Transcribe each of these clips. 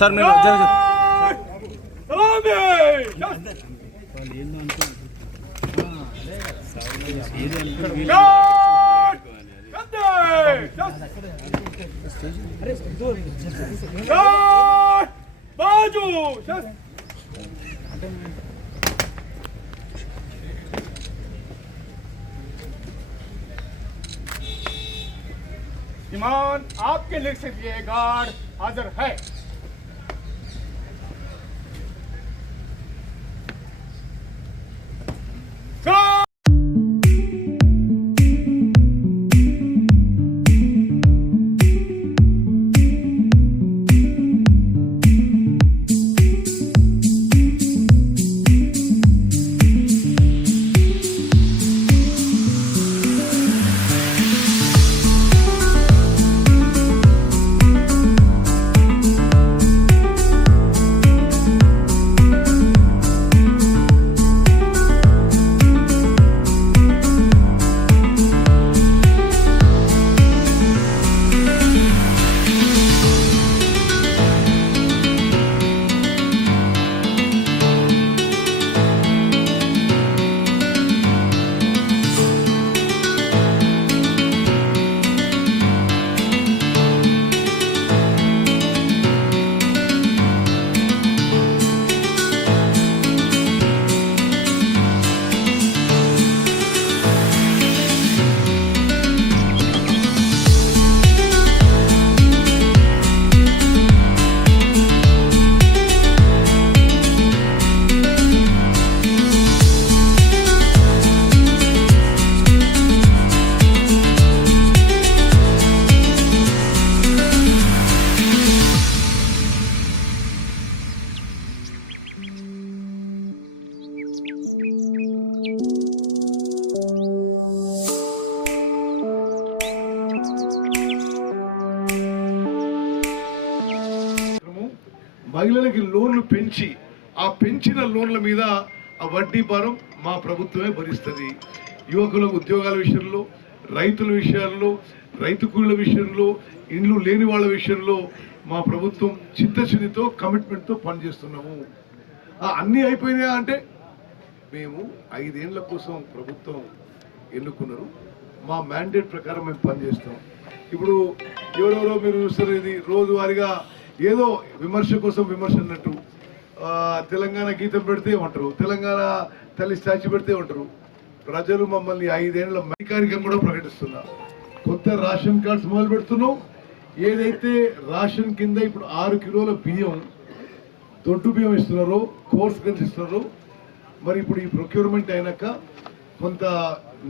Sir మీరు ईमान आपके लिए ये गार्ड हाजिर है। మహిళలకి లోన్లు పెంచి ఆ పెంచిన లోన్ల మీద ఆ వడ్డీ భారం మా ప్రభుత్వమే భరిస్తుంది. యువకులకు ఉద్యోగాల విషయంలో, రైతుల విషయాల్లో, రైతు కూలీల విషయంలో, ఇండ్లు లేని వాళ్ళ విషయంలో మా ప్రభుత్వం చిత్తశుద్ధితో కమిట్మెంట్తో పనిచేస్తున్నాము. అన్నీ అయిపోయినాయా అంటే మేము 5 ఏళ్ల కోసం ప్రభుత్వం ఎన్నుకున్నారు. మా మ్యాండేట్ ప్రకారం మేము పనిచేస్తాం. ఇప్పుడు ఎవరెవరో మీరు చూస్తారు, ఇది రోజువారీగా ఏదో విమర్శ కోసం విమర్శ అన్నట్టు తెలంగాణ గీతం పెడితే ఉంటారు, తెలంగాణ తల్లి స్టాచ్యూ పెడితే ఉంటారు. ప్రజలు మమ్మల్ని 5 ఏళ్ల అధికారికంగా కూడా ప్రకటిస్తున్నారు. కొత్త రేషన్ కార్డ్స్ మొదలు పెడుతున్నాం. ఏదైతే రేషన్ కింద ఇప్పుడు 6 కిలోల బియ్యం, దొడ్డు బియ్యం ఇస్తున్నారో, కోర్స్ కింద ఇస్తున్నారో, మరి ఇప్పుడు ఈ ప్రొక్యూర్మెంట్ అయినాక కొంత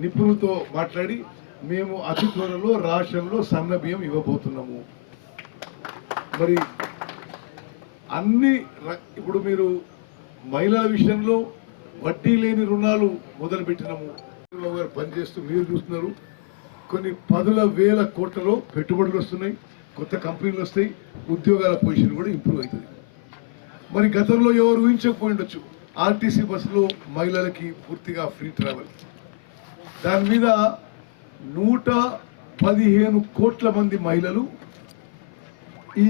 నిపుణులతో మాట్లాడి మేము అతి త్వరలో రేషన్లో సన్న బియ్యం ఇవ్వబోతున్నాము. మరి అన్ని ఇప్పుడు మీరు మహిళల విషయంలో వడ్డీ లేని రుణాలు మొదలుపెట్టినాము. పనిచేస్తూ మీరు చూస్తున్నారు, కొన్ని 10,000 కోట్లలో పెట్టుబడులు వస్తున్నాయి, కొత్త కంపెనీలు వస్తాయి, ఉద్యోగాల పొజిషన్ కూడా ఇంప్రూవ్ అవుతుంది. మరి గతంలో ఎవరు ఊహించకపోయి ఉండొచ్చు, ఆర్టీసీ బస్సులో మహిళలకి పూర్తిగా ఫ్రీ ట్రావెల్. దాని మీద 115 కోట్ల మంది మహిళలు ఈ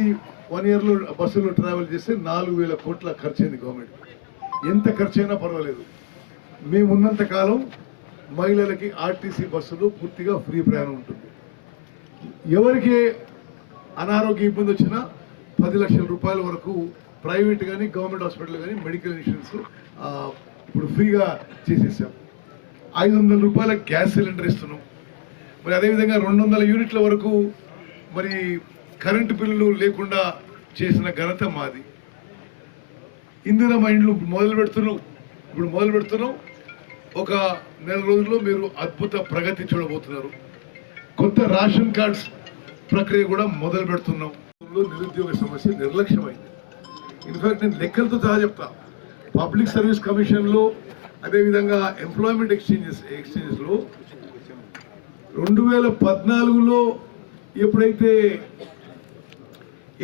1 ఇయర్లో బస్సులో ట్రావెల్ చేస్తే 4,000 కోట్ల ఖర్చు అయింది గవర్నమెంట్. ఎంత ఖర్చు అయినా పర్వాలేదు, మేము ఉన్నంత కాలం మహిళలకి ఆర్టీసీ బస్సులో పూర్తిగా ఫ్రీ ప్రయాణం ఉంటుంది. ఎవరికి అనారోగ్య ఇబ్బంది వచ్చినా 10 లక్షల రూపాయల వరకు ప్రైవేట్ కానీ గవర్నమెంట్ హాస్పిటల్ కానీ మెడికల్ ఇన్సూరెన్స్ ఇప్పుడు ఫ్రీగా చేసేసాం. 500 రూపాయల గ్యాస్ సిలిండర్ ఇస్తున్నాం. మరి అదేవిధంగా 200 యూనిట్ల వరకు మరి కరెంటు బిల్లులు లేకుండా చేసిన ఘనత మాది. ఇందిరమ్మ ఇండ్లు మొదలు పెడుతున్నాం. ఒక నెల రోజుల్లో మీరు అద్భుత ప్రగతి చూడబోతున్నారు. కొత్త రేషన్ కార్డ్స్ ప్రక్రియ కూడా మొదలు పెడుతున్నాం. నిరుద్యోగ సమస్య నిర్లక్ష్యమైంది. ఇన్ఫాక్ట్ నేను లెక్కలతో సహా చెప్తా. పబ్లిక్ సర్వీస్ కమిషన్లో, అదేవిధంగా ఎంప్లాయ్మెంట్ ఎక్స్చేంజెస్లో 2014లో ఎప్పుడైతే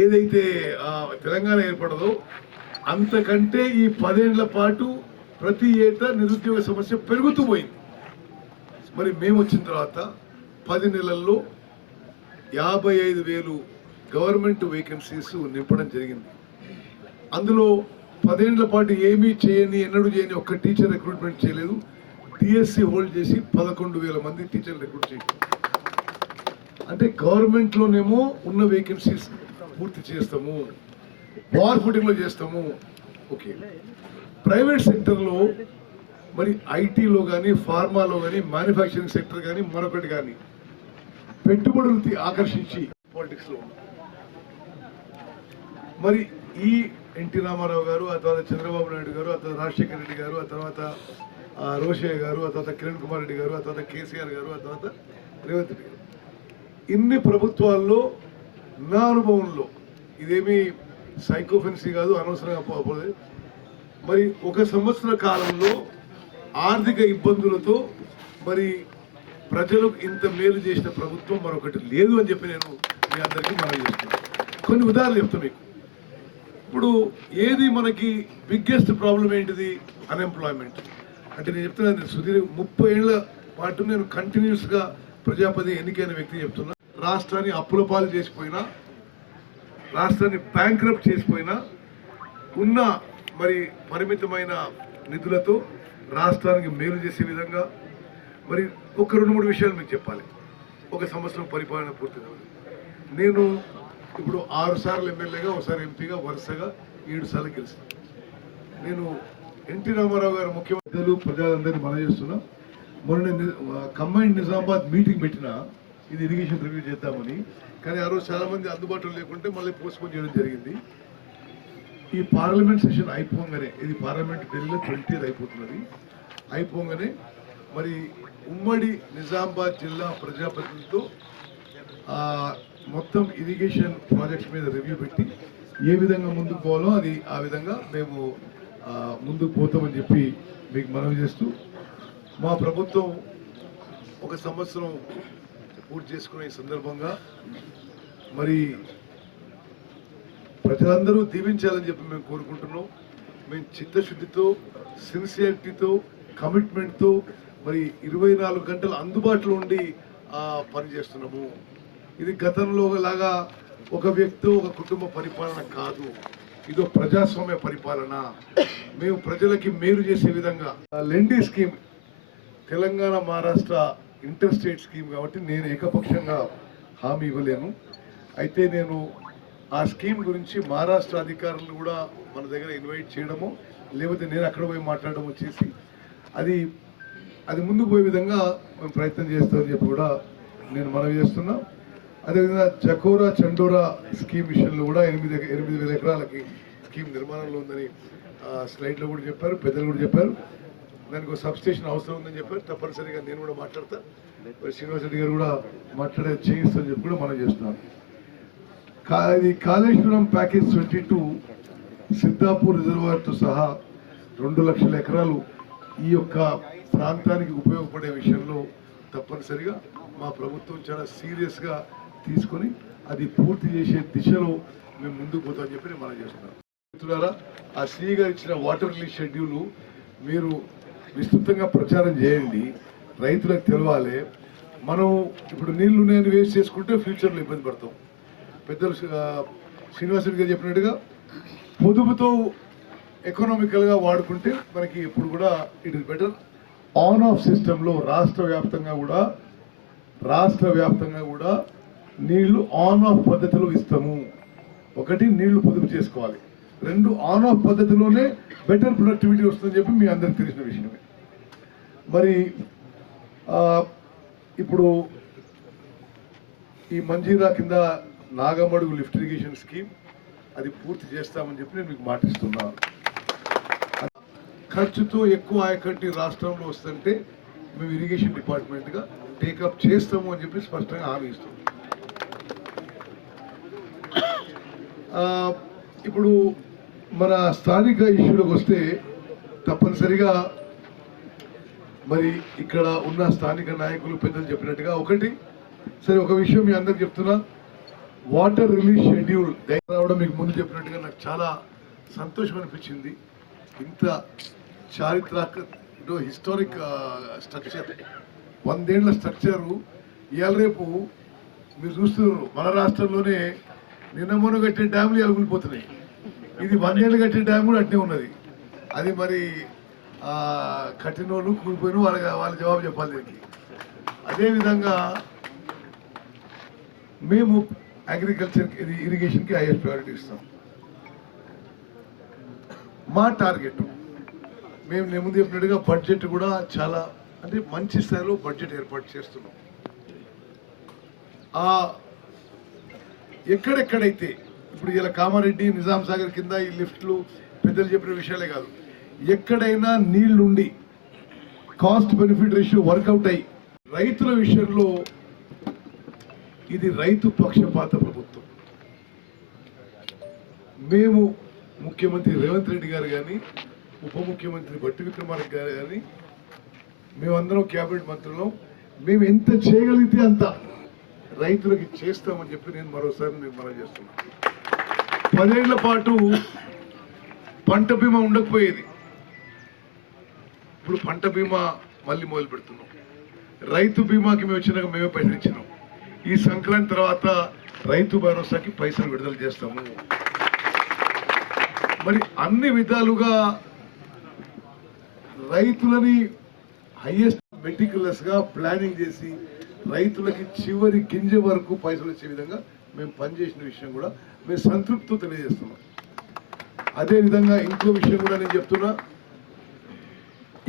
ఏదైతే తెలంగాణ ఏర్పడదో అంతకంటే ఈ 10 ఏళ్ల పాటు ప్రతి ఏటా నిరుద్యోగ సమస్య పెరుగుతూ పోయింది. మరి మేము వచ్చిన తర్వాత 10 నెలల్లో 55,000 గవర్నమెంట్ వేకెన్సీస్ నింపడం జరిగింది. అందులో 10 ఏళ్ల పాటు ఏమీ చేయని ఎన్నడూ చేయని ఒక్క టీచర్ రిక్రూట్మెంట్ చేయలేదు. డిఎస్సి హోల్డ్ చేసి 11,000 మంది టీచర్లు రిక్రూట్ చేశారు. అంటే గవర్నమెంట్లోనేమో ఉన్న వేకెన్సీస్ పూర్తి చేస్తాము, వార్ ఫుటింగ్లో చేస్తాము. ఓకే, ప్రైవేట్ సెక్టర్లో మరి ఐటీలో కానీ, ఫార్మాలో కానీ, మ్యానుఫ్యాక్చరింగ్ సెక్టర్ కానీ, మరొకటి కానీ పెట్టుబడులు ఆకర్షించి పాలిటిక్స్లో మరి ఈ ఎన్టీ రామారావు గారు, ఆ తర్వాత చంద్రబాబు నాయుడు గారు, ఆ తర్వాత రాజశేఖర రెడ్డి గారు, ఆ తర్వాత రోషయ్య గారు, ఆ తర్వాత కిరణ్ కుమార్ రెడ్డి గారు, ఆ తర్వాత కేసీఆర్ గారు, ఆ తర్వాత రేవంత్ రెడ్డి గారు, ఇన్ని ప్రభుత్వాల్లో నా అనుభవంలో ఇదేమీ సైకోఫెన్సీ కాదు, అనవసరంగా పోలేదు. మరి 1 సంవత్సర కాలంలో ఆర్థిక ఇబ్బందులతో మరి ప్రజలకు ఇంత మేలు చేసిన ప్రభుత్వం మరొకటి లేదు అని చెప్పి నేను మీ అందరికీ మనవి చేస్తున్నాను. కొన్ని ఉదాహరణలు చెప్తాను మీకు. ఇప్పుడు ఏది మనకి బిగ్గెస్ట్ ప్రాబ్లం ఏంటిది? అన్ఎంప్లాయ్మెంట్. అంటే నేను చెప్తున్నాను, సుదీర్ఘ 30 ఏళ్ల పాటు నేను కంటిన్యూస్గా ప్రజాపతి ఎన్నికైన వ్యక్తి చెప్తున్నా. రాష్ట్రాన్ని అప్పుల పాలు చేసిపోయినా, రాష్ట్రాన్ని బ్యాంక్రప్ట్ చేసిపోయినా, ఉన్న మరి పరిమితమైన నిధులతో రాష్ట్రానికి మేలు చేసే విధంగా మరి ఒక 2-3 విషయాలు మీకు చెప్పాలి. 1 సంవత్సరం పరిపాలన పూర్తిగా నేను ఇప్పుడు 6 సార్లు ఎమ్మెల్యేగా, ఒకసారి ఎంపీగా, వరుసగా 7 సార్లు గెలిచాను. నేను ఎన్టీ రామారావు గారు ముఖ్యమంత్రులు ప్రజలందరినీ మనం చేస్తున్నా. మొన్న కంబైన్డ్ నిజామాబాద్ మీటింగ్ పెట్టినా ఇది ఇరిగేషన్ రివ్యూ చేద్దామని. కానీ ఆ రోజు చాలా మంది అందుబాటులో లేకుంటే మళ్ళీ పోస్ట్పోన్ చేయడం జరిగింది. ఈ పార్లమెంట్ సెషన్ అయిపోగానే, ఇది పార్లమెంట్ ఢిల్లీలో 20th అయిపోతున్నది, అయిపోగానే మరి ఉమ్మడి నిజామాబాద్ జిల్లా ప్రజాప్రతినిధులతో మొత్తం ఇరిగేషన్ ప్రాజెక్ట్స్ మీద రివ్యూ పెట్టి ఏ విధంగా ముందుకు పోవాలో అది ఆ విధంగా మేము ముందుకు పోతామని చెప్పి మీకు మనవి చేస్తూ, మా ప్రభుత్వం 1 సంవత్సరం పూర్తి చేసుకునే సందర్భంగా మరి ప్రజలందరూ దీవించాలని చెప్పి మేము కోరుకుంటున్నాం. మేము చిత్తశుద్ధితో, సిన్సియారిటీతో, కమిట్మెంట్తో మరి 24 గంటలు అందుబాటులో ఉండి పనిచేస్తున్నాము. ఇది గతంలో లాగా ఒక వ్యక్తి, ఒక కుటుంబ పరిపాలన కాదు, ఇదో ప్రజాస్వామ్య పరిపాలన. మేము ప్రజలకి మేలు చేసే విధంగా Lendi scheme Telangana Maharashtra inter state scheme కాబట్టి నేను ఏకపక్షంగా హామీ ఇవ్వలేను. అయితే నేను ఆ స్కీమ్ గురించి మహారాష్ట్ర అధికారులను కూడా మన దగ్గర ఇన్వైట్ చేయడము, లేకపోతే నేను అక్కడ పోయి మాట్లాడడము చేసి అది ముందుకు పోయే విధంగా మేము ప్రయత్నం చేస్తామని చెప్పి కూడా నేను మనవి చేస్తున్నా. అదేవిధంగా చకోరా చండోరా స్కీమ్ విషయంలో కూడా 8,000 ఎకరాలకి స్కీమ్ నిర్మాణంలో ఉందని స్లైడ్లో కూడా చెప్పారు, పెద్దలు కూడా చెప్పారు. దానికి ఒక సబ్స్టేషన్ అవసరం ఉందని చెప్పారు. తప్పనిసరిగా నేను కూడా మాట్లాడతా, శ్రీనివాస్ రెడ్డి గారు కూడా చేయిస్తామని చెప్పి కూడా మనం చేస్తున్నాను. ఇది కాళేశ్వరం ప్యాకేజ్ 22 సిద్ధాపూర్ రిజర్వాయర్తో సహా 2 లక్షల ఎకరాలు ఈ యొక్క ప్రాంతానికి ఉపయోగపడే విషయంలో తప్పనిసరిగా మా ప్రభుత్వం చాలా సీరియస్గా తీసుకొని అది పూర్తి చేసే దిశలో మేము ముందుకు పోతామని చెప్పి నేను మనం చేస్తున్నాం. మిత్రులారా, ఆ శ్రీ గారు ఇచ్చిన వాటర్ రిలీజ్ షెడ్యూల్ మీరు విస్తృతంగా ప్రచారం చేయండి, రైతులకు తెలవాలి. మనం ఇప్పుడు నీళ్లు నేను వేస్ట్ చేసుకుంటే ఫ్యూచర్లో ఇబ్బంది పడతాం. పెద్దలు శ్రీనివాసుడి గారు చెప్పినట్టుగా పొదుపుతో ఎకనామికల్గా వాడుకుంటే మనకి ఎప్పుడు కూడా it is better. On off సిస్టంలో రాష్ట్ర వ్యాప్తంగా కూడా నీళ్లు ఆన్ ఆఫ్ పద్ధతిలో ఇస్తాము. 1 నీళ్లు పొదుపు చేసుకోవాలి, 2 ఆన్ ఆఫ్ పద్ధతిలోనే బెటర్ ప్రొడక్టివిటీ వస్తుందని చెప్పి మీ అందరికి తెలిసిన విషయమే. మరి ఇప్పుడు ఈ మంజీరా కింద నాగమడుగు లిఫ్ట్ ఇరిగేషన్ స్కీమ్ అది పూర్తి చేస్తామని చెప్పి నేను మీకు మాటిస్తున్నాను. ఖర్చుతో ఎక్కువ ఆయకట్టి రాష్ట్రంలో వస్తుంటే మేము ఇరిగేషన్ డిపార్ట్మెంట్గా టేకప్ చేస్తాము అని చెప్పి స్పష్టంగా హామీ ఇస్తాం. ఇప్పుడు మన స్థానిక ఇష్యూలకు వస్తే తప్పనిసరిగా మరి ఇక్కడ ఉన్న స్థానిక నాయకులు పెద్దలు చెప్పినట్టుగా ఒక విషయం మీ అందరికి చెప్తున్నా. వాటర్ రిలీజ్ షెడ్యూల్ రావడం మీకు ముందు చెప్పినట్టుగా నాకు చాలా సంతోషం అనిపించింది. ఇంత చారిత్రక హిస్టారిక్ స్ట్రక్చర్, 100 ఏళ్ల స్ట్రక్చరు ఇవాళ రేపు మీరు చూస్తున్నారు. మన రాష్ట్రంలోనే నిన్న మొన్న కట్టిన డ్యాములు ఇవాళ కూలిపోతున్నాయి. ఇది 100 ఏళ్ళు కట్టిన డ్యామ్ కూడా అట్నే ఉన్నది. అది మరి కట్టినోళ్ళు కూలిపోయిన వాళ్ళ జవాబు చెప్పాలి దీనికి. అదేవిధంగా మేము అగ్రికల్చర్ ఇరిగేషన్కి హైయెస్ట్ ప్రయారిటీ ఇస్తాం. మా టార్గెట్ మేము ముందు చెప్పినట్టుగా బడ్జెట్ కూడా చాలా అంటే మంచి స్థాయిలో బడ్జెట్ ఏర్పాటు చేస్తున్నాం. ఎక్కడెక్కడైతే ఇప్పుడు ఇలా కామారెడ్డి నిజాం సాగర్ కింద ఈ లిఫ్ట్లు పెద్దలు చెప్పిన విషయాలే కాదు, ఎక్కడైనా నీళ్లుండి కాస్ట్ బెనిఫిట్ రేషియో వర్కౌట్ అయ్యి రైతుల విషయంలో ఇది రైతు పక్షపాత ప్రభుత్వం. మేము ముఖ్యమంత్రి రేవంత్ రెడ్డి గారు కానీ ఉప ముఖ్యమంత్రి బట్టి విక్రమార్క గారు కానీ మేమందరం క్యాబినెట్ మంత్రులం. మేము ఎంత చేయగలిగితే అంత రైతులకి చేస్తామని చెప్పి నేను మరోసారి మనం చేస్తున్నాను. 10 ఏళ్ల పాటు పంట బీమా ఉండకపోయేది, ఇప్పుడు పంట బీమా మళ్ళీ మొదలు పెడుతున్నాం. రైతు బీమాకి మేము వచ్చినాక మేమే పైసలు ఇచ్చినాం. ఈ సంక్రాంతి తర్వాత రైతు భరోసాకి పైసలు విడుదల చేస్తాము. మరి అన్ని విధాలుగా రైతులని హైయెస్ట్ మెటిక్యులస్ గా ప్లానింగ్ చేసి రైతులకి చివరి గింజ వరకు పైసలు వచ్చే విధంగా మేము పనిచేసిన విషయం కూడా మేము సంతృప్తితో తెలియజేస్తున్నాం. అదేవిధంగా ఇంకో విషయం కూడా నేను చెప్తున్నా,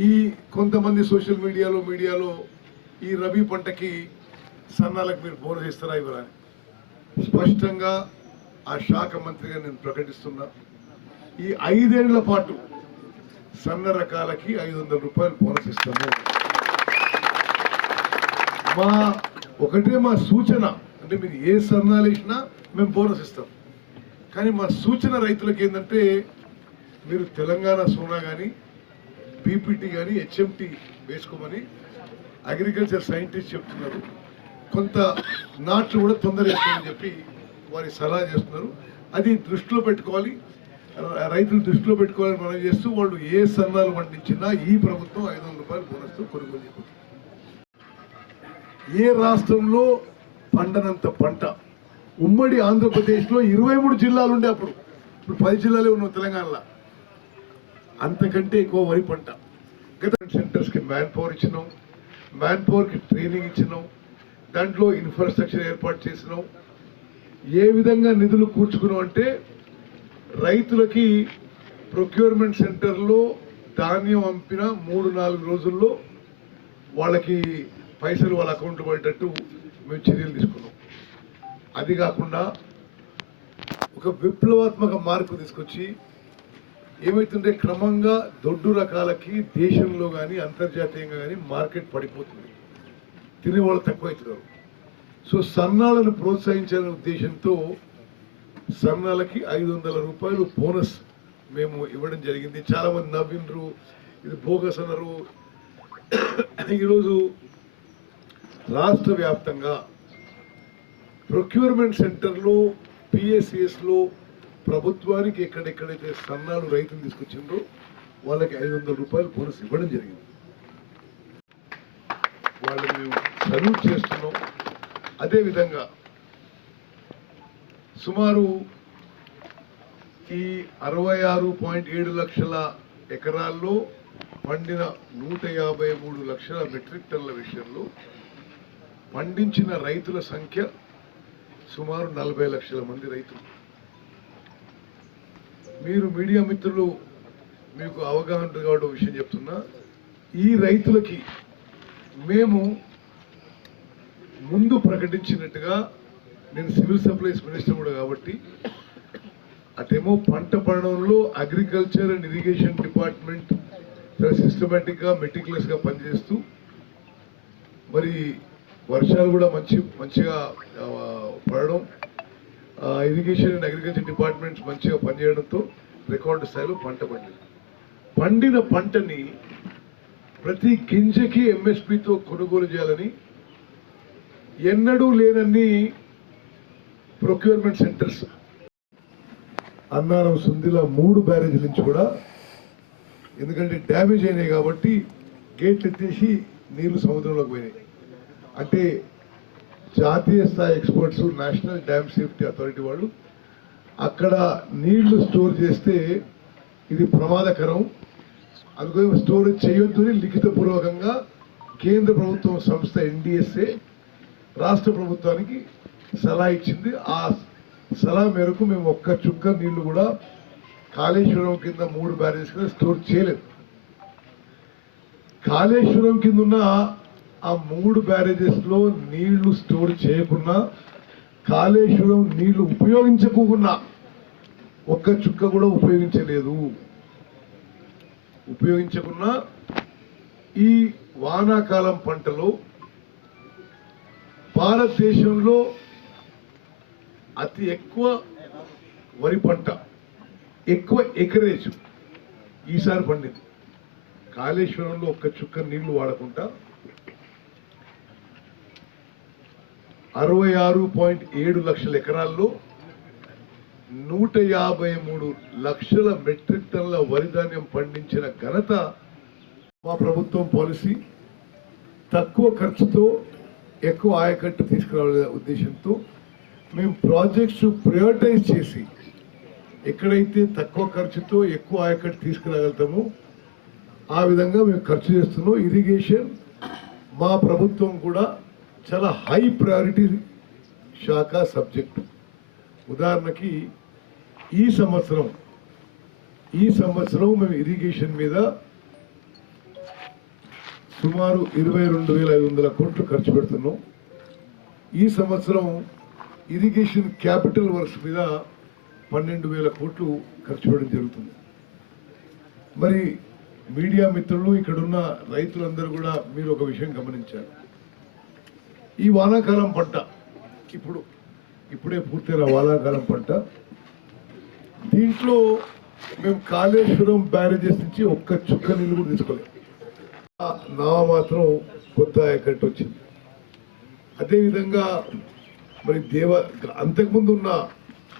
ఈ కొంతమంది సోషల్ మీడియాలో ఈ రబీ పంటకి సన్నాలకు మీరు బోనస్ ఇస్తారా ఇవ్వరా అని స్పష్టంగా ఆ శాఖ మంత్రిగా నేను ప్రకటిస్తున్నా. ఈ 5 ఏళ్ల పాటు సన్న రకాలకి 500 రూపాయలు బోనస్ ఇస్తాము. మా సూచన అంటే మీరు ఏ సన్నాలు వేసినా మేము బోనస్ ఇస్తాం. కానీ మా సూచన రైతులకు ఏంటంటే, మీరు తెలంగాణ సోనా కానీ బీపీటీ కానీ హెచ్ఎంటీ వేసుకోమని అగ్రికల్చర్ సైంటిస్ట్ చెప్తున్నారు. కొంత నాట్లు కూడా తొందర వేసుకోమని చెప్పి వారి సలహా చేస్తున్నారు. అది దృష్టిలో పెట్టుకోవాలి, రైతులు దృష్టిలో పెట్టుకోవాలని మనం చేస్తూ వాళ్ళు ఏ సన్నాలు పండించినా ఈ ప్రభుత్వం 500 రూపాయలు బోనస్తో కొనుగోలు చేయబోతుంది. ఏ రాష్ట్రంలో పండనంత పంట ఉమ్మడి ఆంధ్రప్రదేశ్లో 23 జిల్లాలు ఉండే అప్పుడు, ఇప్పుడు 10 జిల్లాలే ఉన్నాం తెలంగాణలో. అంతకంటే ఎక్కువ వరి పంట. గత సెంటర్స్కి మ్యాన్ పవర్ ఇచ్చినాం, మ్యాన్ పవర్కి ట్రైనింగ్ ఇచ్చినాం, దాంట్లో ఇన్ఫ్రాస్ట్రక్చర్ ఏర్పాటు చేసినాం. ఏ విధంగా నిధులు కూర్చుకున్నాం అంటే, రైతులకి ప్రొక్యూర్మెంట్ సెంటర్లో ధాన్యం పంపిన 3-4 రోజుల్లో వాళ్ళకి పైసలు వాళ్ళ అకౌంట్లో పడేటట్టు మేము చర్యలు తీసుకున్నాం. అది కాకుండా ఒక విప్లవాత్మక మార్పు తీసుకొచ్చి ఏమవుతుంటే క్రమంగా దొడ్డు రకాలకి దేశంలో కానీ అంతర్జాతీయంగా కానీ మార్కెట్ పడిపోతుంది, తినేవాళ్ళు తక్కువ అవుతున్నారు. సో సన్నాలను ప్రోత్సహించాలనే ఉద్దేశంతో సన్నాలకి 500 రూపాయలు బోనస్ మేము ఇవ్వడం జరిగింది. చాలా మంది నవ్విండ్రు, ఇది బోగస్ అన్నారు. ఈరోజు రాష్ట్ర వ్యాప్తంగా ప్రొక్యూర్మెంట్ సెంటర్లో పిఎస్సిఎస్లో ప్రభుత్వానికి ఎక్కడెక్కడైతే సన్నాలు రైతులు తీసుకొచ్చిండ్రో వాళ్ళకి 500 రూపాయలు బోనస్ ఇవ్వడం జరిగింది. వాళ్ళని మేము సల్యూట్ చేస్తున్నాం. అదేవిధంగా సుమారు ఈ 66.7 లక్షల ఎకరాల్లో పండిన 153 లక్షల మెట్రిక్ టన్నుల విషయంలో పండించిన రైతుల సంఖ్య సుమారు 40 లక్షల మంది రైతులు. మీరు మీడియా మిత్రులు మీకు అవగాహన కావడం విషయం చెప్తున్నా, ఈ రైతులకి మేము ముందు ప్రకటించినట్టుగా, నేను సివిల్ సప్లైస్ మినిస్టర్ కూడా కాబట్టి, అటేమో పంట పండడంలో అగ్రికల్చర్ అండ్ ఇరిగేషన్ డిపార్ట్మెంట్ చాలా సిస్టమేటిక్గా మెటిక్యులస్గా పనిచేస్తూ, మరి వర్షాలు కూడా మంచిగా పడడం, ఇరిగేషన్ అండ్ అగ్రికల్చర్ డిపార్ట్మెంట్స్ మంచిగా పనిచేయడంతో రికార్డు స్థాయిలో పంట పండింది. పండిన పంటని ప్రతి గింజకి ఎంఎస్పితో కొనుగోలు చేయాలని ఎన్నడూ లేనన్ని ప్రొక్యూర్మెంట్ సెంటర్స్ అన్నారం సుందిల 3 బ్యారేజీల నుంచి కూడా, ఎందుకంటే డ్యామేజ్ అయినాయి కాబట్టి గేట్లు ఎత్తేసి నీళ్లు సముద్రంలోకి పోయినాయి. అంటే జాతీయ స్థాయి experts, national dam safety authority వాళ్ళు అక్కడ నీళ్లు స్టోర్ చేస్తే ఇది ప్రమాదకరం, అందుకని స్టోరేజ్ చేయొద్దని లిఖితపూర్వకంగా కేంద్ర ప్రభుత్వం సంస్థ NDSA రాష్ట్ర ప్రభుత్వానికి సలహా ఇచ్చింది. ఆ సలహా మేరకు మేము ఒక్క చుక్క నీళ్లు కూడా కాళేశ్వరం కింద 3 బ్యారేజ్ కింద స్టోర్ చేయలేదు. కాళేశ్వరం కింద ఉన్న ఆ 3 బ్యారేజెస్ లో నీళ్లు స్టోర్ చేయకుండా, కాళేశ్వరం నీళ్లు ఉపయోగించకుండా ఒక్క చుక్క కూడా ఉపయోగించకుండా ఈ వానాకాలం పంటలో భారతదేశంలో అతి ఎక్కువ వరి పంట, ఎక్కువ ఎకరేజ్ ఈసారి పండింది. కాళేశ్వరంలో ఒక్క చుక్క నీళ్లు వాడకుండా 66.7 లక్షల ఎకరాల్లో 153 లక్షల మెట్రిక్ టన్నుల వరి ధాన్యం పండించిన ఘనత మా ప్రభుత్వం పాలసీ. తక్కువ ఖర్చుతో ఎక్కువ ఆయకట్టు తీసుకురావాలనే ఉద్దేశంతో మేము ప్రాజెక్ట్స్ ప్రయారిటైజ్ చేసి ఎక్కడైతే తక్కువ ఖర్చుతో ఎక్కువ ఆయకట్టు తీసుకురాగలుగుతామో ఆ విధంగా మేము ఖర్చు చేస్తున్నాం. ఇరిగేషన్ మా ప్రభుత్వం కూడా చాలా హై ప్రయారిటీ శాఖ సబ్జెక్టు. ఉదాహరణకి ఈ సంవత్సరం మేము ఇరిగేషన్ మీద సుమారు 22,500 కోట్లు ఖర్చు పెడుతున్నాం. ఈ సంవత్సరం ఇరిగేషన్ క్యాపిటల్ వర్క్స్ మీద 12,000 కోట్లు ఖర్చు పెట్టడం జరుగుతుంది. మరి మీడియా మిత్రులు, ఇక్కడున్న రైతులందరూ కూడా మీరు ఒక విషయం గమనించారు. ఈ వానాకాలం పంట ఇప్పుడే పూర్తయిన వానాకాలం పంట, దీంట్లో మేము కాళేశ్వరం బ్యారేజెస్ నుంచి ఒక్క చుక్క నీళ్ళు కూడా తీసుకోలేదు. మాత్రం కొత్త ఆయకట్టు వచ్చింది. అదేవిధంగా మరి అంతకుముందు ఉన్న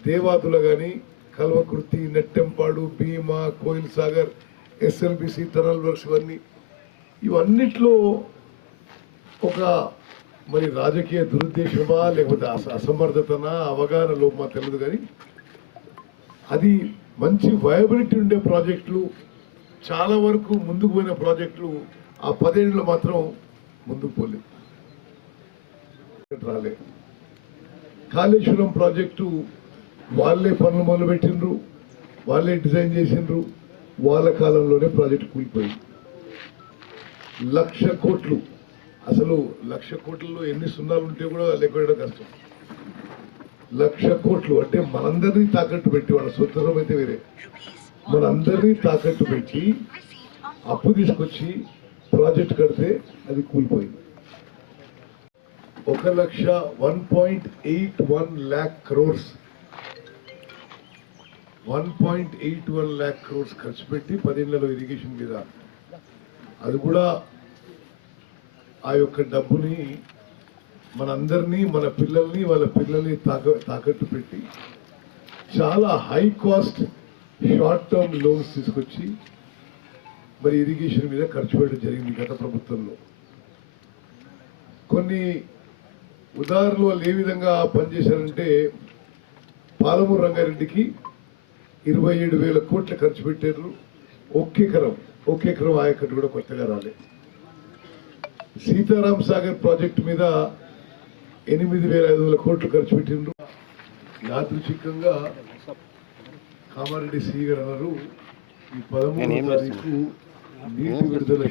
దేవాదుల కానీ, Kalwakurthy, Nettempadu, Bhima, Koil Sagar, SLBC, tunnel works ఇవన్నిట్లో ఒక మరి రాజకీయ దురుద్దేశమా లేకపోతే అసమర్థతనా అవగాహన లోపమా తెలియదు, కానీ అది మంచి వయబిలిటీ ఉండే ప్రాజెక్టులు, చాలా వరకు ముందుకు పోయిన ప్రాజెక్టులు ఆ 10 ఏళ్ళలో మాత్రం ముందుకు పోలేదు, రాలే. కాళేశ్వరం ప్రాజెక్టు వాళ్ళే పనులు మొదలుపెట్టిండ్రు, వాళ్ళే డిజైన్ చేసిండ్రు, వాళ్ళ కాలంలోనే ప్రాజెక్టు కూలిపోయింది. 1,00,000 కోట్లు, అసలు 1,00,000 కోట్లలో ఎన్ని సున్నాలు ఉంటే కూడా లెక్కడం కష్టం. 1,00,000 కోట్లు అంటే మనందరినీ తాకట్టు పెట్టి, వాళ్ళ సొంతం అయితే వేరే, మనందరినీ తాకట్టు పెట్టి అప్పు తీసుకొచ్చి ప్రాజెక్ట్ కడితే అది కూలిపోయింది. 1,81 lakh crores 1.81 lakh crores ఖర్చు పెట్టి 10 ఏళ్లలో ఇరిగేషన్ మీద, అది కూడా ఆ యొక్క డబ్బుని మనందరినీ, మన పిల్లల్ని, వాళ్ళ పిల్లల్ని తాకట్టు పెట్టి చాలా high cost short term loans తీసుకొచ్చి మరి ఇరిగేషన్ మీద ఖర్చు పెట్టడం జరిగింది గత ప్రభుత్వంలో. కొన్ని ఉదాహరణలు వాళ్ళు ఏ విధంగా పనిచేశారంటే, పాలమూరు రంగారెడ్డికి 27,000 కోట్లు ఖర్చు పెట్టారు. ఒక్క ఎకరం ఆయకట్టు కూడా కొత్తగా రాలే. సీతారాం సాగర్ ప్రాజెక్టు మీద 8,500 కోట్లు ఖర్చు పెట్టిండ్రు. యాదృచ్ఛికంగా కామారెడ్డి సి గారు అన్నారు, ఈ 13వ తారీఖు నీటి విడుదల.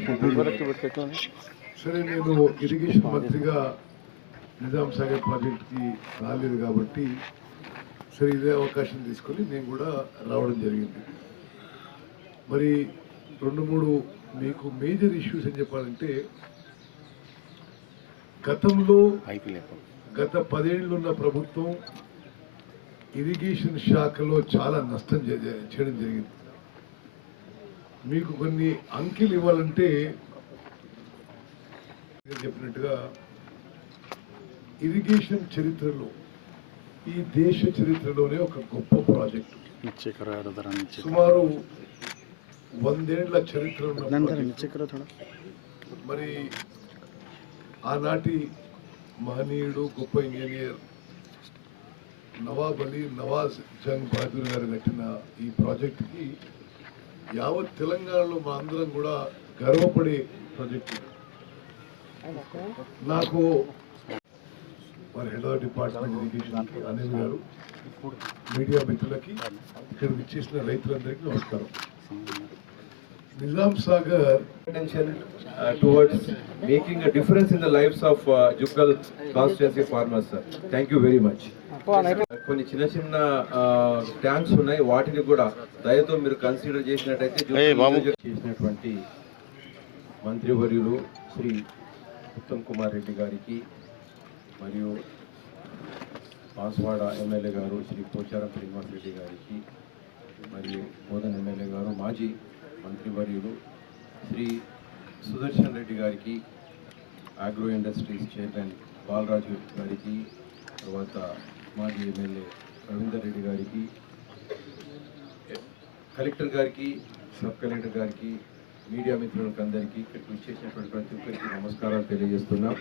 సరే, నేను ఇరిగేషన్ మంత్రిగా నిజాం సాగర్ ప్రాజెక్టుకి రాలేదు కాబట్టి సరే ఇదే అవకాశం తీసుకొని నేను కూడా రావడం జరిగింది. మరి 2-3 మీకు మేజర్ ఇష్యూస్ అని చెప్పాలంటే, గతంలో గత 10 ఏళ్ళు ఉన్న ప్రభుత్వం ఇరిగేషన్ శాఖలో చాలా నష్టం చేయడం జరిగింది. మీకు కొన్ని అంకెలు ఇవ్వాలంటే, చెప్పినట్టుగా ఇరిగేషన్ చరిత్రలో, ఈ దేశ చరిత్రలోనే ఒక గొప్ప ప్రాజెక్టు, సుమారు 100 ఏళ్ల చరిత్ర ఉన్న మరి ఆనాటి మహనీయుడు, గొప్ప ఇంజనీర్ నవాబ్ అలీ నవాజ్ జంగ్ బహదూర్ గారు కట్టిన ఈ ప్రాజెక్టుకి యావత్ తెలంగాణలో మా అందరం కూడా గర్వపడే ప్రాజెక్టు. నాకు మరి head of department education Anil గారు, మీడియా మిత్రులకి, ఇక్కడ విచ్చేసిన రైతులందరికీ నమస్కారం. Nizam Sagar attention towards making a difference in the lives of Jukkal constituency farmers, sir. Thank you very much. కొన్ని చిన్న చిన్న ట్యాంక్స్ ఉన్నాయి, వాటిని కూడా దయతో మీరు కన్సిడర్ చేసినట్టయితే చేసినటువంటి మంత్రివర్యులు శ్రీ ఉత్తమ్ కుమార్ రెడ్డి గారికి మరియు బాన్స్వాడ ఎమ్మెల్యే గారు శ్రీ పోచారం శ్రీనివాస్ రెడ్డి గారికి మరియు బోధన్ ఎమ్మెల్యే గారు మాజీ మంత్రివర్యులు శ్రీ సుదర్శన్ రెడ్డి గారికి, ఆగ్రో ఇండస్ట్రీస్ చైర్మన్ బాలరాజు గారికి, తర్వాత మాజీ ఎమ్మెల్యే రవీందర్ రెడ్డి గారికి, కలెక్టర్ గారికి, సబ్ కలెక్టర్ గారికి, మీడియా మిత్రులకు అందరికీ, ఇక్కడికి వచ్చేసినటువంటి ప్రతి ఒక్కరికి నమస్కారాలు తెలియజేస్తున్నాం.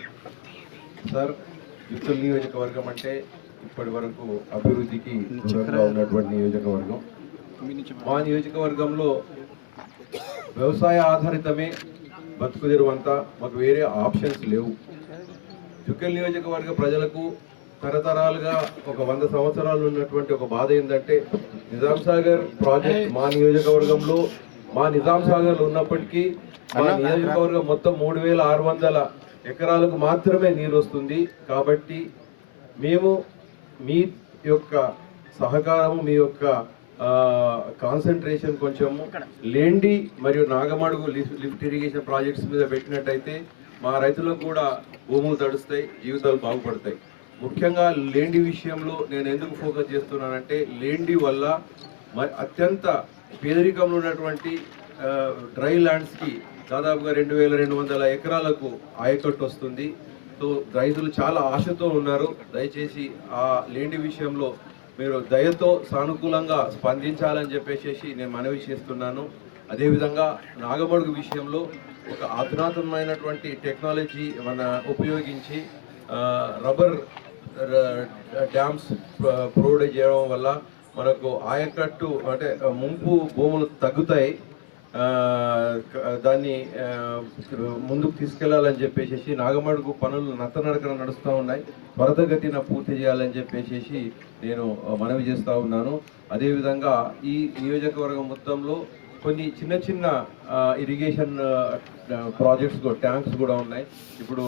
సార్, యుద్ధల్ నియోజకవర్గం అంటే ఇప్పటి వరకు అభివృద్ధికి దూరంగా ఉన్నటువంటి నియోజకవర్గం. మా నియోజకవర్గంలో వ్యవసాయ ఆధారితమే బతుకుదెరువంతా, మాకు వేరే ఆప్షన్స్ లేవు. జుక్కల్ నియోజకవర్గ ప్రజలకు తరతరాలుగా ఒక 100 సంవత్సరాలు ఉన్నటువంటి ఒక బాధ ఏంటంటే, నిజాం సాగర్ ప్రాజెక్ట్ మా నియోజకవర్గంలో, మా నిజాం సాగర్ ఉన్నప్పటికీ మా నియోజకవర్గం మొత్తం 3600 ఎకరాలకు మాత్రమే నీరు వస్తుంది. కాబట్టి మేము మీ యొక్క సహకారము, మీ యొక్క కాన్సన్ట్రేషన్ కొంచెము లేండి మరియు నాగమడుగు లిఫ్ట్ ఇరిగేషన్ ప్రాజెక్ట్స్ మీద పెట్టినట్టయితే మా రైతులకు కూడా భూములు తడుస్తాయి, జీవితాలు బాగుపడతాయి. ముఖ్యంగా లేండి విషయంలో నేను ఎందుకు ఫోకస్ చేస్తున్నానంటే, లేండి వల్ల అత్యంత పేదరికంలో ఉన్నటువంటి డ్రై ల్యాండ్స్కి దాదాపుగా 2200 ఎకరాలకు ఆయకట్టు వస్తుంది. సో రైతులు చాలా ఆశతో ఉన్నారు. దయచేసి ఆ లేండి విషయంలో మీరు దయతో సానుకూలంగా స్పందించాలని చెప్పేసి నేను మనవి చేస్తున్నాను. అదేవిధంగా నాగమడుగు విషయంలో ఒక అధునాతనమైనటువంటి టెక్నాలజీ ఉపయోగించి రబ్బర్ డ్యామ్స్ ప్రొవైడ్ చేయడం వల్ల మనకు ఆయకట్టు అంటే ముంపు భూములు తగ్గుతాయి. దాన్ని ముందుకు తీసుకెళ్లాలని చెప్పేసి నాగమడుగు పనులు నత్తనడకన నడుస్తూ ఉన్నాయి, త్వరితగతిన పూర్తి చేయాలని చెప్పేసి నేను మనవి చేస్తూ ఉన్నాను. అదేవిధంగా ఈ నియోజకవర్గం మొత్తంలో కొన్ని చిన్న చిన్న ఇరిగేషన్ ప్రాజెక్ట్స్ ట్యాంక్స్ కూడా ఉన్నాయి. ఇప్పుడు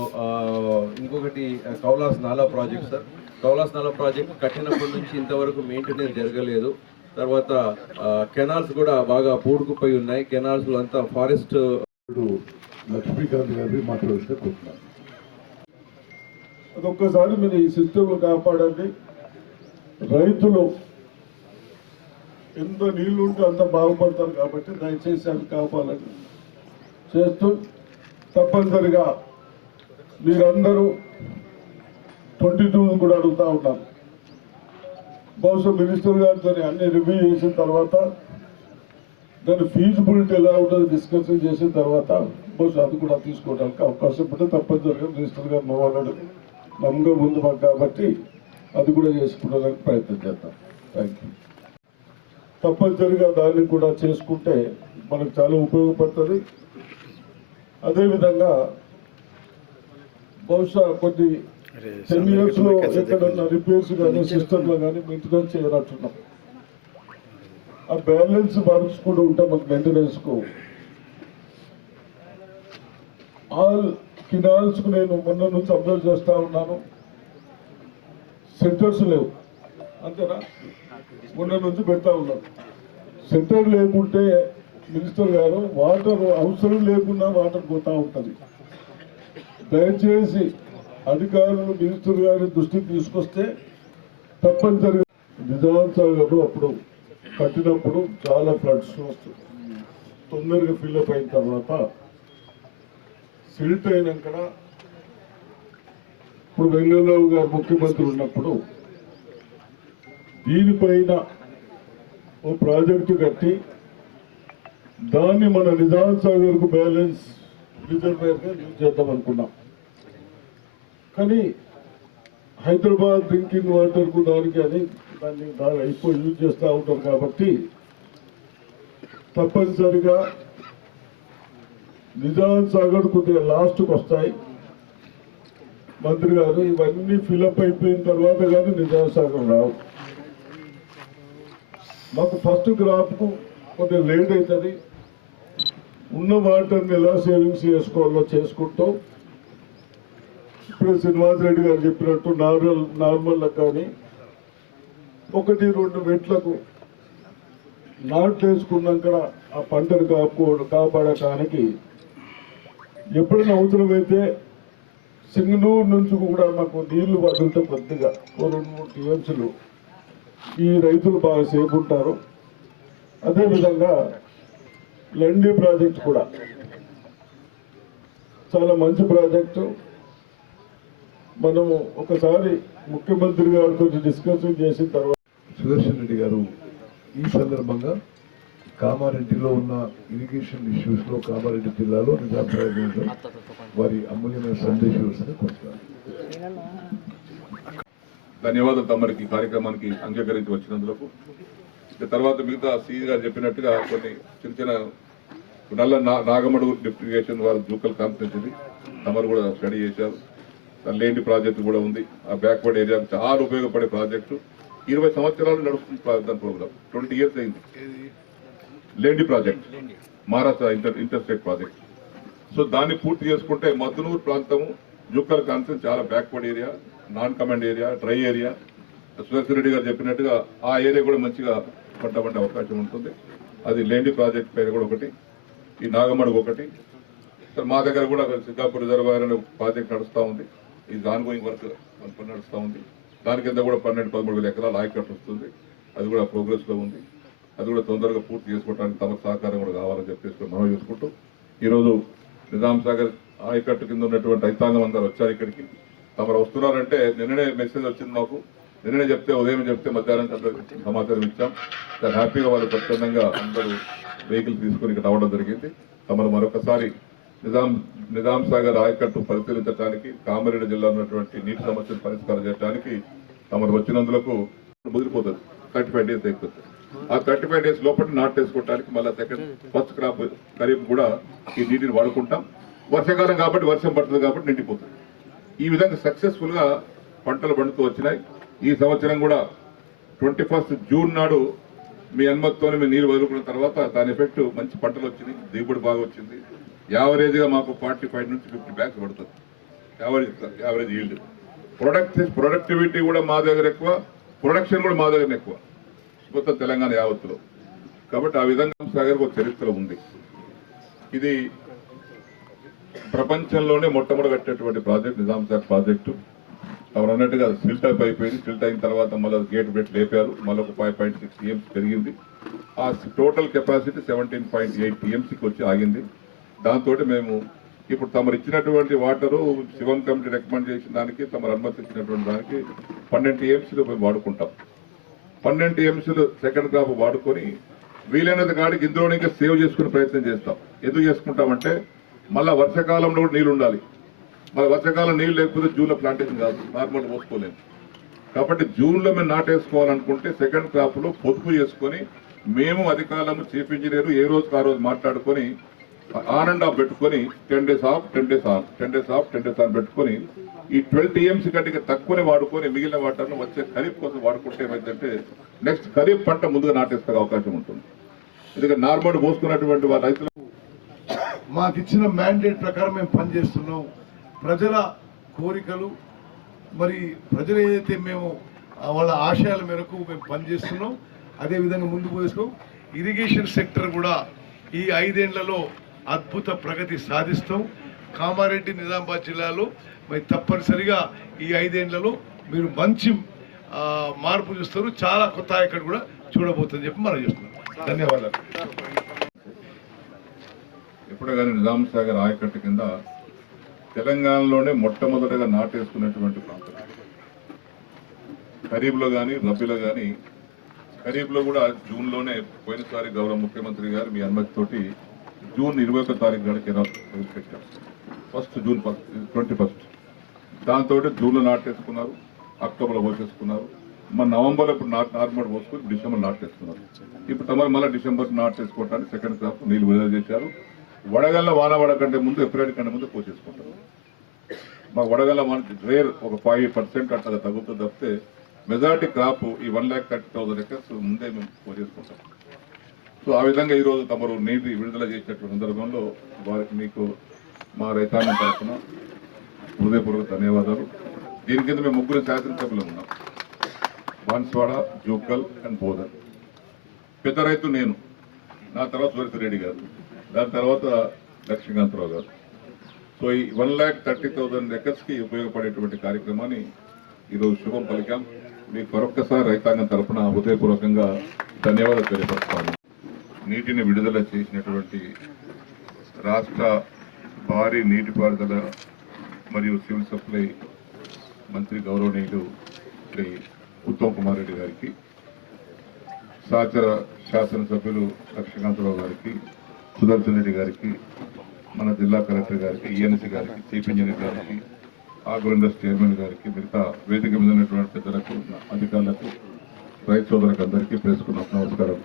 ఇంకొకటి కౌలాస్ నాలా ప్రాజెక్ట్ సార్. కౌలాస్ నాలా ప్రాజెక్ట్ కట్టినప్పటి నుంచి ఇంతవరకు మెయింటెనెన్స్ జరగలేదు. తర్వాత కెనాల్స్ కూడా బాగా పూడుకుపోయి ఉన్నాయి. కెనాల్స్ అంతా ఫారెస్ట్. లక్ష్మీకాంత్ గారి మాట్లాడితే కోరుతున్నాను. అదొక్కసారి మీరు ఈ సిస్టమ్ కాపాడండి. రైతులు ఎంత నీళ్లు ఉంటే అంత బాగుపడతారు కాబట్టి దయచేసి అది కాపాలని చేస్తూ, తప్పనిసరిగా మీరందరూ 22 కూడా అడుగుతూ ఉంటారు. బహుశా మినిస్టర్ గారితో అన్ని రివ్యూ చేసిన తర్వాత దాని ఫీజిబిలిటీ ఎలా ఉంటుందో డిస్కషన్ చేసిన తర్వాత బహుశా అది కూడా తీసుకోవడానికి అవకాశం ఉంటే తప్పనిసరిగా మినిస్టర్ గారు నవ్వాలడు నమ్మగా ముందు మాకు కాబట్టి అది కూడా చేసుకోవడానికి ప్రయత్నం చేద్దాం. Thank you. తప్పనిసరిగా దాన్ని కూడా చేసుకుంటే మనకు చాలా ఉపయోగపడుతుంది. అదేవిధంగా బహుశా కొన్ని 10 years లో ఎక్కడన్నా రిపేర్స్ కానీ సిస్టంలో కానీ మెయింటెనెన్స్ చేయనట్టున్నాం. ఆ బ్యాలెన్స్ వర్క్స్ కూడా ఉంటాయి మాకు మెయింటెనెన్స్కు. ఆల్ కినాల్స్కు నేను మొన్న నుంచి అబ్జర్వ్ చేస్తూ ఉన్నాను, సెంటర్స్ లేవు. అంతేనా? మొన్న నుంచి పెడతా ఉన్నాను. సెంటర్ లేకుంటే మినిస్టర్ గారు వాటర్ అవసరం లేకుండా వాటర్ పోతూ ఉంటుంది. దయచేసి అధికారులు మినిస్టర్ గారి దృష్టికి తీసుకొస్తే తప్పనిసరిగా నిజాం సాగర్ అప్పుడు కట్టినప్పుడు చాలా ఫ్లడ్స్ తొందరగా ఫిల్అప్ అయిన తర్వాత సిల్ట్ అయినాక ఇప్పుడు వెంగళరావు గారు ముఖ్యమంత్రి ఉన్నప్పుడు దీనిపైన ఓ ప్రాజెక్టు కట్టి దాన్ని మన నిజాం సాగర్కు బ్యాలెన్స్ రిజర్వేర్గా యూజ్ చేద్దాం అనుకున్నాం. కానీ హైదరాబాద్ డ్రింకింగ్ వాటర్ దానికి అని దాన్ని ఎక్కువ యూజ్ చేస్తూ ఉంటారు కాబట్టి తప్పనిసరిగా నిజాం సాగర్ కొద్దిగా లాస్ట్కి వస్తాయి. మంత్రి గారు ఇవన్నీ ఫిలప్ అయిపోయిన తర్వాత కానీ నిజాం సాగర్ రావు. మాకు ఫస్ట్ క్రాప్కు కొద్దిగా లేట్ అవుతుంది. ఉన్న వాటర్ని ఎలా సేవింగ్స్ చేసుకోవాలో చేసుకుంటూ ఇప్పుడు శ్రీనివాస్ రెడ్డి గారు చెప్పినట్టు నార్మల్లకు కానీ 1-2 మెట్లకు నాట్లు వేసుకున్నాక ఆ పంటను కాపాడటానికి ఎప్పుడైనా అవసరమైతే సింగనూరు నుంచి కూడా మాకు నీళ్లు వదులుతూ కొద్దిగా 2-3 టీఎంసీలు ఈ రైతులు బాగా సేఫ్ ఉంటారు. అదేవిధంగా లెండి ప్రాజెక్ట్ కూడా చాలా మంచి ప్రాజెక్టు. మనము ఒకసారి ముఖ్యమంత్రి గారితో డిస్కషన్ చేసిన తర్వాత సుదర్శన్ రెడ్డి గారు ఈ సందర్భంగా కామారెడ్డిలో ఉన్న ఇరిగేషన్ ఇష్యూస్ లో కామారెడ్డి జిల్లాలో నిజామాబాద్ వారి అమూల్యమైన సందేశం కొడతారు. ధన్యవాదాలు తమరికి కార్యక్రమానికి అంగీకరించి వచ్చినందుకు. తర్వాత మిగతా సిఈ గారు చెప్పినట్టుగా కొన్ని చిన్న చిన్న నల్ల నాగమడుగు లిఫ్ట్ ఇరిగేషన్ వారు జూకల్ కాన్ఫరెన్స్ ఇది తమరు కూడా స్టడీ చేశారు. లేండి ప్రాజెక్టు కూడా ఉంది. ఆ బ్యాక్వర్డ్ ఏరియాకు చాలా ఉపయోగపడే ప్రాజెక్టు. 20 సంవత్సరాలు నడుస్తుంది దాని ప్రోగ్రామ్. 20 years అయింది. లేండి project Maharashtra inter state project. So దాన్ని పూర్తి చేసుకుంటే మద్దునూరు ప్రాంతము జూకల్ కాన్ఫరెన్స్ చాలా backward area, non command area, dry area. Sudarshan Reddy గారు చెప్పినట్టుగా ఆ ఏరియా కూడా మంచిగా పంట పండే అవకాశం ఉంటుంది. అది లేండి ప్రాజెక్ట్ పేరు కూడా ఒకటి, ఈ నాగమడుగు ఒకటి. మా దగ్గర కూడా సింగాపూర్ రిజర్వాయర్ అనే ప్రాజెక్ట్ నడుస్తూ ఉంది. ఇది ఆన్గోయింగ్ వర్క్ నడుస్తూ ఉంది. దాని కింద కూడా 12-13 ఎకరాల ఆయకట్టు వస్తుంది. అది కూడా ప్రోగ్రెస్లో ఉంది. అది కూడా తొందరగా పూర్తి చేసుకోవడానికి తమ సహకారం కూడా కావాలని చెప్పేసి మనం చేసుకుంటూ ఈరోజు నిజాం సాగర్ ఆయకట్టు కింద ఉన్నటువంటి రైతాంగం అందరూ వచ్చారు ఇక్కడికి. తమరు వస్తున్నారంటే నిన్ననే మెసేజ్ వచ్చింది మాకు. నిన్ననే చెప్తే ఉదయం చెప్తే మధ్యాహ్నం సమాచారం ఇచ్చాం. చాలా హ్యాపీగా వాళ్ళు స్వచ్ఛందంగా అందరూ వెహికల్ తీసుకుని ఇక్కడ రావడం జరిగింది. తమరు మరొకసారి నిజాం సాగర్ ఆయకట్టు పరిశీలించడానికి, కామారెడ్డి జిల్లా ఉన్నటువంటి నీటి సమస్యను పరిష్కారం చేయడానికి తమరు వచ్చినందులకు ముదిరిపోతుంది. 35 days అయిపోతుంది. ఆ 35 days లోపల నాటేసుకోవడానికి మళ్ళీ ఫస్ట్ క్రాప్ ఖరీఫ్ కూడా ఈ నీటిని వాడుకుంటాం. వర్షాకాలం కాబట్టి వర్షం పడుతుంది కాబట్టి నిండిపోతుంది. ఈ విధంగా సక్సెస్ఫుల్ గా పంటలు పండుతూ వచ్చినాయి. ఈ సంవత్సరం కూడా 21st June నాడు మీ అనుమతితో మేము నీరు వదులుకున్న తర్వాత దాని ఎఫెక్ట్ మంచి పంటలు వచ్చినాయి. దిగుబడి బాగా వచ్చింది. యావరేజ్గా మాకు 45 నుంచి 50 bags పడుతుంది. Average yield. ప్రొడక్టివిటీ కూడా మా దగ్గర ఎక్కువ, ప్రొడక్షన్ కూడా మా దగ్గర ఎక్కువ మొత్తం తెలంగాణ యావత్తులో. కాబట్టి ఆ విధంగా సాగర్ ఒక చరిత్ర ఉంది. ఇది ప్రపంచంలోనే మొట్టమొదటి కట్టేటువంటి ప్రాజెక్ట్ నిజాం సాగర్ ప్రాజెక్టు. അവർ అన్నట్టుగా సిల్ట్ అప్ అయిపోయింది. సిల్ట్ అయిన తర్వాత మళ్ళీ గేట్ పెట్టి లేపారు. మళ్ళీ ఒక 5.6 TMC పెరిగింది. ఆ టోటల్ కెపాసిటీ 17.8 TMCకి వచ్చి ఆగింది. దాంతో మేము ఇప్పుడు తమరు ఇచ్చినటువంటి వాటరు శివం కమిటీ రికమెండ్ చేసిన దానికి తమరు అనుమతి ఇచ్చినటువంటి దానికి 12 TMCలు మేము వాడుకుంటాం. 12 TMCలు సెకండ్ క్రాప్ వాడుకొని వీలైనంత కాడికి ఇందులో ఇంకా సేవ్ చేసుకునే ప్రయత్నం చేస్తాం. ఎందుకు చేసుకుంటామంటే మళ్ళీ వర్షాకాలంలో కూడా నీళ్ళు ఉండాలి. మరి వర్షాకాలం నీళ్ళు లేకపోతే జూన్లో ప్లాంటేషన్ కాదు, నార్మల్ పోసుకోలేము. కాబట్టి జూన్లో మేము నాటేసుకోవాలనుకుంటే సెకండ్ క్రాప్లో పొదుపు చేసుకొని మేము అధికారులు చీఫ్ ఇంజనీర్ ఏ రోజుకి ఆ రోజు మాట్లాడుకొని ఆన్ అండ్ ఆఫ్ పెట్టుకొని 10 days of 10 days on 10 days of 10 days on పెట్టుకొని ఈ 12 TMC కంటే తక్కువనే వాడుకొని మిగిలిన వాటర్ను వచ్చే ఖరీఫ్ కోసం వాడుకుంటే ఏమైందంటే నెక్స్ట్ ఖరీఫ్ పంట ముందుగా నాటేస్తే అవకాశం ఉంటుంది. ఎందుకంటే నార్మల్ పోసుకున్నటువంటి వాళ్ళ రైతులు మాకు ఇచ్చిన మ్యాండేట్ ప్రకారం మేము పనిచేస్తున్నాం. ప్రజల కోరికలు మరి ప్రజలు ఏదైతే మేము వాళ్ళ ఆశయాల మేరకు మేము పనిచేస్తున్నాం అదేవిధంగా ముందుకు పోస్తున్నాం. ఇరిగేషన్ సెక్టర్ కూడా ఈ 5 ఏళ్లలో అద్భుత ప్రగతి సాధిస్తాం. కామారెడ్డి నిజామాబాద్ జిల్లాలో మరి తప్పనిసరిగా ఈ 5 ఏళ్లలో మీరు మంచి మార్పు చూస్తారు. చాలా కొత్త ఆయకట్టు కూడా చూడబోతుందని చెప్పి మనం చూస్తున్నాం. ధన్యవాదాలు. ఎప్పుడే కానీ నిజాం సాగర్ ఆయకట్టు కింద తెలంగాణలోనే మొట్టమొదటిగా నాటేసుకున్నటువంటి ప్రాంతం. ఖరీఫ్లో కానీ రబీలో కానీ, ఖరీఫ్లో కూడా జూన్లోనే పోయినసారి గౌరవ ముఖ్యమంత్రి గారు మీ అనుమతితోటి జూన్ 21వ తారీఖు గడికి పెట్టారు. June 21st దాంతో జూన్లో నాటేసుకున్నారు. అక్టోబర్లో పోసేసుకున్నారు. మన నవంబర్లో ఇప్పుడు నార్మల్ పోసుకొని డిసెంబర్ నాటేసుకున్నారు. ఇప్పుడు తమరు మళ్ళీ డిసెంబర్ నాటేసుకోవడానికి సెకండ్ క్రాప్ నీళ్ళు విడుదల చేశారు. వడగళ్ళ వాన పడకంటే ముందు ఏప్రిల్ కంటే ముందు పోసేసుకుంటారు. మాకు వడగళ్ళ వాన రేర్ ఒక 5% అట్లా తగ్గుతుంది తప్పితే మెజారిటీ క్రాప్ ఈ 1,30,000 ఎకర్స్ ముందే మేము పోసేసుకుంటాం. సో ఆ విధంగా ఈరోజు తమరు నీటి విడుదల చేసేటువంటి సందర్భంలో వారికి మీకు మా రైతాంగం తరఫున హృదయపూర్వక ధన్యవాదాలు. దీని కింద మేము 3 శాసనసభ్యులు ఉన్నాం, బాన్స్వాడ, జూకల్ అండ్ బోధన్. పెద్ద రైతు నేను, నా తర్వాత సురేశ్వరెడ్డి గారు, దాని తర్వాత లక్ష్మీకాంతరావు గారు. సో ఈ 1,30,000 ఎకర్స్కి ఉపయోగపడేటువంటి కార్యక్రమాన్ని ఈరోజు శుభం పలికాం. మీకు మరొక్కసారి రైతాంగం తరఫున హృదయపూర్వకంగా ధన్యవాదాలు తెలియపరుస్తాను. నీటిని విడుదల చేసినటువంటి రాష్ట్ర భారీ నీటిపారుదల మరియు సివిల్ సప్లై మంత్రి గౌరవనీయులు శ్రీ ఉత్తమ్ కుమార్ రెడ్డి గారికి, సహచర శాసనసభ్యులు లక్ష్మీకాంతరావు గారికి, సుదర్శన్ రెడ్డి గారికి, మన జిల్లా కలెక్టర్ గారికి, ఈఎన్సీ గారికి, చీఫ్ ఇంజనీర్ గారికి, ఆగ్రో ఇండస్ట్రీ చైర్మన్ గారికి, మిగతా వేదిక మీద ఉన్నటువంటి పెద్దలకు, అధికారులకు, రైతు సోదరులకు అందరికీ ప్రేసుకున్న నమస్కారం.